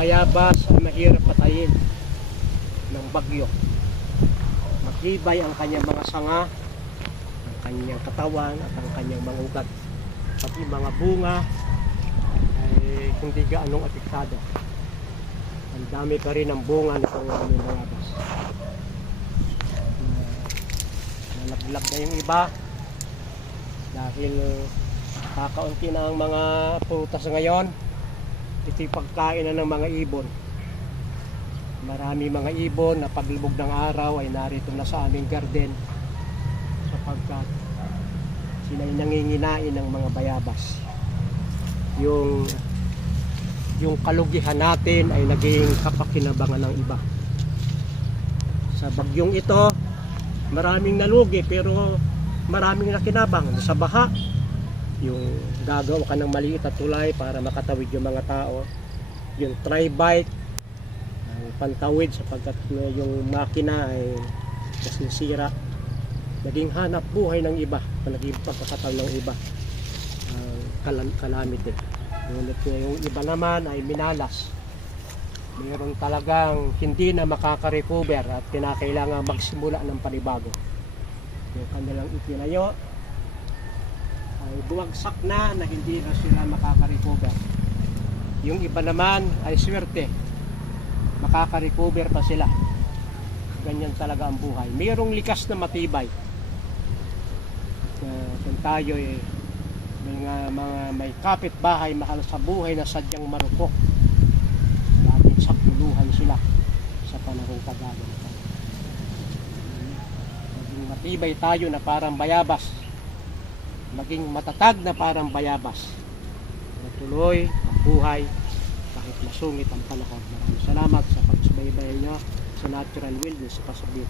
bayabas ay mahirap patayin ng bagyo. Matibay ang kanyang mga sanga, ang kanyang katawan at ang kanyang mga ugat. Pati mga bunga ay hindi gaanong apektado. Ang dami pa rin ng bunga ng aming bayabas. Nalaglag na yung iba dahil kakaunti na ang mga prutas ngayon. Ito'y pagkain na ng mga ibon. Marami mga ibon na paglubog ng araw ay narito na sa aming garden sapagkat sila'y nanginginain ng mga bayabas. Yung kalugihan natin ay naging kapakinabangan ng iba. Sa bagyong ito, maraming nalugi pero maraming nakinabang. Sa baha, yung gagawa ka ng maliit at tulay para makatawid yung mga tao. Yung tri-bike, ang pantawid sapagkat yung makina ay nasisira. Naging hanap buhay ng iba, naging pagkakataon ng iba, calamity. Ngunit yung iba naman ay minalas. Mayroon talagang hindi na makaka-recover at kinakailangan magsimula ng panibago. Yung kanilang itinayo ay buwagsak na hindi na sila makaka-recover. Yung iba naman ay swerte, makaka-recover pa sila. Ganyan talaga ang buhay. Mayroong likas na matibay. Kung tayo may kapitbahay mahal sa buhay na sadyang marupok, laging sakuluhan sila sa panahong kagaya nito. Maging matibay tayo na parang bayabas, maging matatag na parang bayabas, natuloy ang buhay kahit masungit ang panahon. Maraming salamat sa pagsubaybay niyo sa Natural Wilderness sa Pasig.